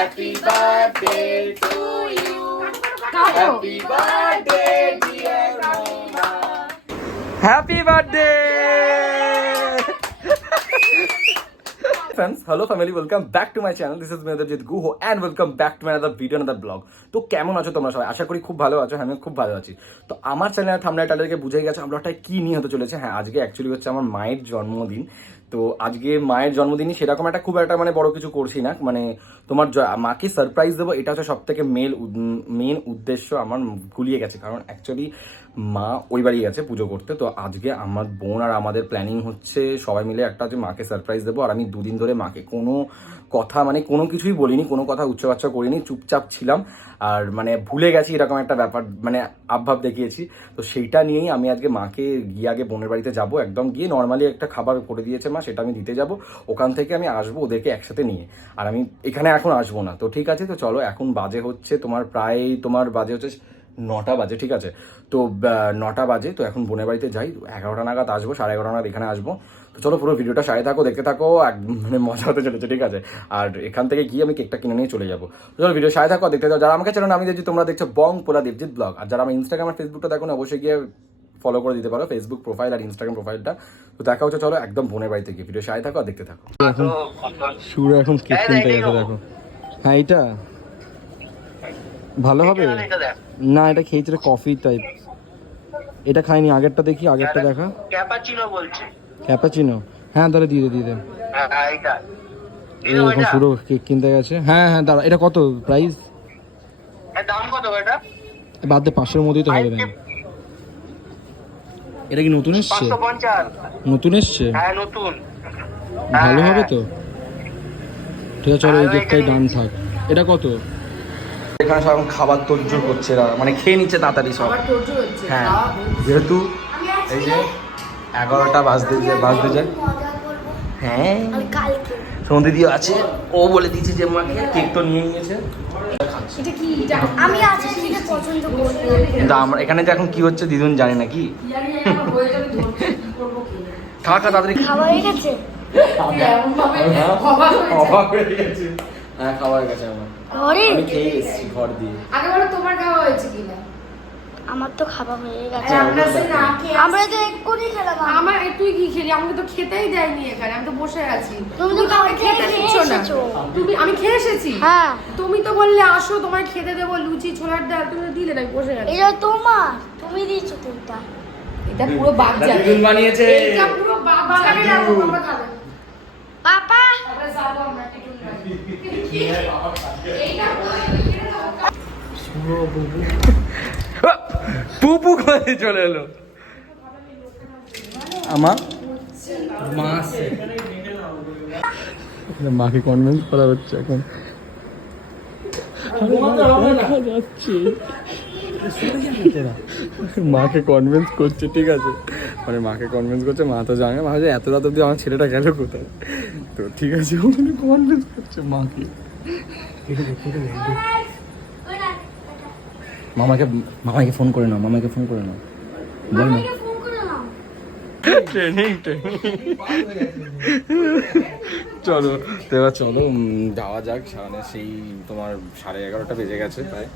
Happy birthday to you. Happy birthday dear Mama. Happy birthday. Friends, hello family, welcome back to my channel. This is Mehdajit Guho and welcome back to another video, another vlog. তো কেমন আছো তোমরা সবাই? আশা করি খুব ভালো আছো। আমি খুব ভালো আছি। তো আমার চ্যানেলের থাম্বনেল টাইটেলকে বুঝে গেছে আমরা কি নিয়ে হতে চলেছে। হ্যাঁ, আজকে অ্যাকচুয়ালি হচ্ছে আমার মায়ের জন্মদিন। তো আজকে মায়ের জন্মদিনই সেরকম খুব একটা বড় কিছু করছি না, মানে তোমার মাকে সারপ্রাইজ দেবো, এটা হচ্ছে সব থেকে মেন উদ্দেশ্য। আমার ভুলিয়ে গেছে, কারণ অ্যাকচুয়ালি মা ওই বাড়ি গেছে পুজো করতে। তো আজকে আমার বোন আর আমাদের প্ল্যানিং হচ্ছে সবাই মিলে একটা যে মাকে সারপ্রাইজ দেবো। আর আমি দুদিন ধরে মাকে কোনো কথা কোনো কিছুই বলিনি, কোনো কথা উচ্চবাচ্চা করিনি, চুপচাপ ছিলাম। আর ভুলে গেছি এরকম একটা ব্যাপার, আবভাব দেখিয়েছি। তো সেইটা নিয়েই আমি আজকে মাকে গিয়ে আগে বোনের বাড়িতে যাব, একদম গিয়ে নর্মালি একটা খাবার করে দিয়েছে মা, সেটা আমি দিতে যাব। ওখান থেকে আমি আসবো ওদেরকে একসাথে নিয়ে, আর আমি এখানে এখন আসবো না। তো ঠিক আছে, তো চলো এখন বাজে হচ্ছে তোমার বাজে হচ্ছে 9টা বাজে, ঠিক আছে? তো 9টা বাজে, তো এখন বোনের বাড়িতে যাই, 11টা নাগাদ আসবো, 11:30 নাগাদ এখানে আসবো। তো চলো পুরো ভিডিওটা সাথে থাকো, দেখতে থাকো, মজা হতে চলেছে, ঠিক আছে? আর এখান থেকে গিয়ে আমি কেকটা কিনে নিয়ে চলে যাবো। চলো ভিডিও সাথে থাকো, দেখতে থাকো। যারা আমাকে চ্যানেল আমি দেখছি তোমরা দেখছো বং পোলা দেবজিৎ ব্লগ, আর যারা আমার ইনস্টাগ্রাম আর ফেসবুকটা দেখো না অবশ্যই গিয়ে ফলো করে দিতে পারো, ফেসবুক প্রোফাইল আর ইনস্টাগ্রাম প্রোফাইলটা। তো দেখা হচ্ছে চলো একদম বোনের বাড়িতে গিয়ে, ভিডিও সাথে থাকো আর দেখতে থাকো। এখন শুরু, এখন কেক কিনতে গেছে, দেখো। হ্যাঁ, এইটা ভালো হবে না? এটা খেয়েছে কফি টাইপ, এটা খাইনি। আগেরটা দেখি, আগেরটা দেখা। ক্যাপাচিনো বলছে, ক্যাপাচিনো। হ্যাঁ, তাহলে দিয়ে দে। এখন পুরো কেক কিনতে গেছে। হ্যাঁ হ্যাঁ, দাঁড়া, এটা কত প্রাইস? দাম কত এটা? বাদ দে, 500-এর মধ্যেই তো হবে না। এটা কি নতুন এসছে? 550 নতুন এসছে? হ্যাঁ নতুন, ভালো হবে তো। ঠিক আছে, চলো এই কেকটাই ডান থাক। এটা কত? এখানে সব খাবার তোড়জোড় করছে, খেয়ে নিচ্ছে তাড়াতাড়ি সব। হ্যাঁ, যেহেতু এই যে 11টা বাজতে যায়। হ্যাঁ, সন্ধিদিও আছে, ও বলে দিয়েছে যে মাকে কেক তো নিয়ে নিয়েছে। আমরা এখানে যে এখন কি হচ্ছে দিদুন জানি না কি। খা তাড়াতাড়ি, খাওয়া হয়ে গেছে। অবাক হয়ে গেছে। হ্যাঁ, খাওয়া হয়ে গেছে আমার। আমি খেয়ে এসেছি ঘর দিয়ে। আগে বলো তোমার খাওয়া হয়েছে কিনা? আমার তো খাওয়া হয়ে গেছে। আমরা তো এক্ষুনি খেলাম। আমার তুই কি খেলি? আমাকে তো খেতেই দেয়নি এখানে, আমি তো বসে আছি। তুমি তো খেতে দিচ্ছো না। আমি খেয়ে এসেছি। হ্যাঁ, তুমি তো বললে আসো তোমায় খেতে দেবো লুচি ছোলার ডাল, তুমি তো দিলে না, বসে আছি। এটা তোমার, তুমি দিয়েছো তিনটা। এটা পুরো বাচ্চা দিদুন বানিয়েছে। এটা পুরো বাচ্চা কে দাও, আমরা খাবে। পাপা আমরা যাবো, আমরা টিফিন খাই। এইটা পুপু করে চলে এলো আমার মা আছে। মাকে কনভিন্স করা হচ্ছে এখন। মাকে কনভিন্স করছে, ঠিক আছে? মাকে কনভিন্স করছে, মা তো জানে। মা এত রাত অব্দি আমার ছেলেটা গেল কোথায়। তো ঠিক আছে, ওখানে কনভিন্স করছে মাকে। মামাকে ফোন করে নাও, মামাকে ফোন করে নাও, বল না। ট্রেনিং চলো তো, এবার চলো যাওয়া যাক। সেই তোমার 11:30 বেজে গেছে প্রায়,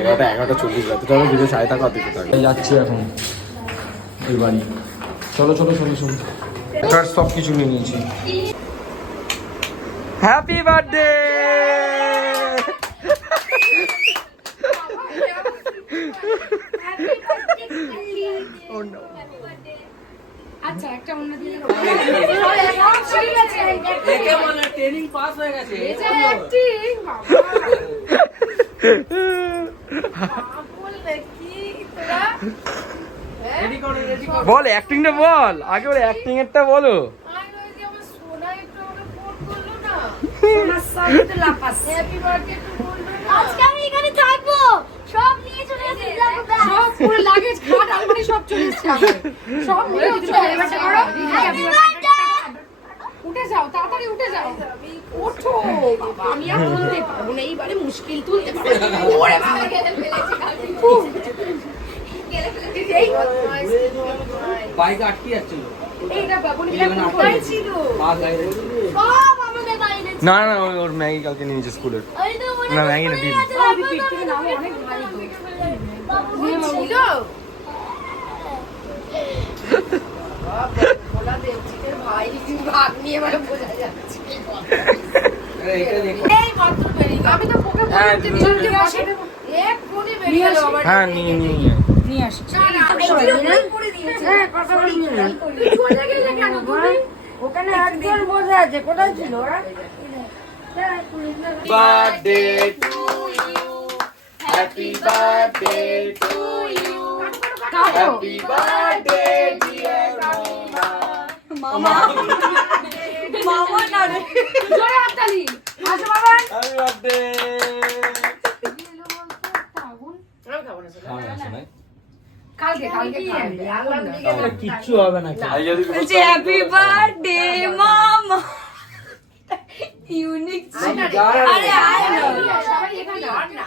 11:40 বাজে। চলো ভিডিও সাথে থাকো, দিকে থাকো। যাচ্ছি এখন ওই বাড়ি। চলো সব কিছু নিয়ে নিয়েছি। Happy birthday. আচ্ছা, একটা অন্য দিয়ে ট্রেনিং পাস হয়ে গেছে। এটা অ্যাক্টিং বাবা। বল অ্যাক্টিংটা বল, আগে ওর অ্যাক্টিং এরটা বলো। আজকে আমি এখানে থাকবো, সব নিয়ে চলে এসেছি। সব পুরো লাগেজ খাট আলমারি সব চলে এসেছে, সব নিয়ে এসেছি। উঠে যাও, তাড়াতাড়ি উঠে যাও, ওঠো বাবা। আমি আর তুলতে পারবো না, এইবারে মুশকিল, তুলতে পারবো না। ওরে বাবা, গেলে ফেলেছি বাইক আটকে যাচ্ছিল। এইটা বাবুনি কোথায় ছিল? সব আমাদের বাইরে ছিল। না না ওর ম্যাগি কালকে নিয়ে নিয়েছে স্কুলের। না ম্যাগি না ডিম। ভাগ নিয়ে মানে বোঝা যাচ্ছে এই মাত্র বেরিয়ে গেল। আমি তো পোকে বলতে চলতে বসে এক কোণে বেরিয়ে গেল আমার। হ্যাঁ নিয়ে আসি ওখানে একজন বসে আছে, কোথায় ছিল ওরা? Birthday to you, happy birthday to you, happy birthday dear মামা। মামা না রে, জোরে হাততালি। আসো বাবা। Happy birthday. কালকে কালকে কিচ্ছু হবে না। হ্যাপি বার্থডে মামা। ইউনিক। আরে আয় না, সবাই এখানে আর না।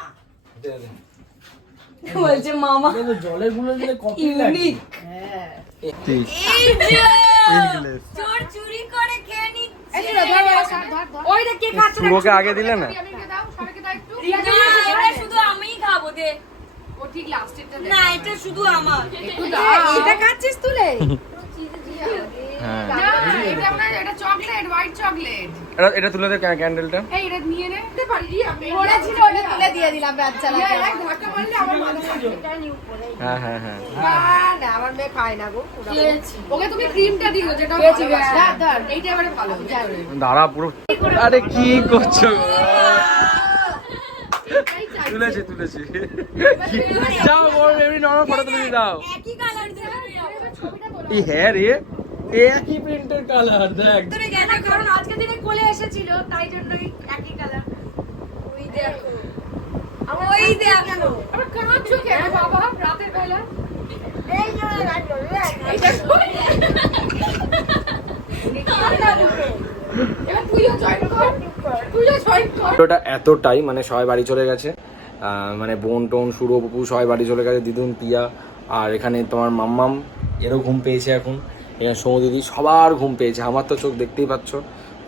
বলছে মামা জলে গুলো দিলে কপি ইউনিক। হ্যাঁ এই যে চোর চুরি করে খেয়ে নিচ্ছে। এই ধর ধর ওইটা কে খাচ্ছে? শুভকে আগে দিলে না? আমাকে দাও, সবাইকে দাও একটু। না, এটা শুধু আমিই খাবো দে। ও ঠিক লাস্টেরটা দে। না, এটা শুধু আমার। একটু দাও। এটা খাচ্ছিস তুলে? হ্যাঁ না, এটা আমরা এটা চকলেট, হোয়াইট চকলেট। এটা তুলে দে ক্যান্ডেলটা। এই এটা নিয়ে নে। দিতে পারি আমি। ওরা ছিল ওটা তুলে দিয়ে দিলাম বাচ্চারা। এক ধাক্কা মারলে আমার মাথা ফাটবে। হ্যাঁ না আমার মেয়ে খায় না গো। ওকে তুমি ক্রিমটা দিও যেটা ধর ধর এইটা এবারে ভালো দাঁড়া পুরো। আরে কি করছো? তুলেছি যাও ওর এমনি নরমাল ফটো তুলে দাও। একই কালার দেবে। এই হ্যাঁ রে একই প্রিন্টের কালার দেখ। তোরে গেল কারণ আজকে দিনে কোলে এসেছিল তাই জন্যই একই কালার। ওই দেখো, ওই দেখো। আবার কাঁদছো কেন বাবা রাতের বেলা? এই যে এইটা এবার তুইও জয়েন কর। ভিডিওটা এতটাই মানে সবাই বাড়ি চলে গেছে, মানে বোন টোন সুরো পপু সবাই বাড়ি চলে গেছে, দিদুন পিয়া আর এখানে তোমার মাম্মাম এরও ঘুম পেয়েছে এখন, এখানে সৌ দিদি সবার ঘুম পেয়েছে, আমার তো চোখ দেখতেই পাচ্ছ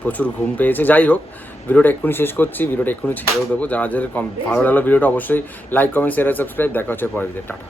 প্রচুর ঘুম পেয়েছে। যাই হোক ভিডিওটা এক্ষুনি শেষ করছি, ভিডিওটা এক্ষুনি ছেড়েও দেবো। যাদের ভালো লাগলো ভিডিওটা অবশ্যই লাইক কমেন্ট শেয়ার সাবস্ক্রাইব। দেখা হচ্ছে পরের ভিডিও, টাটা।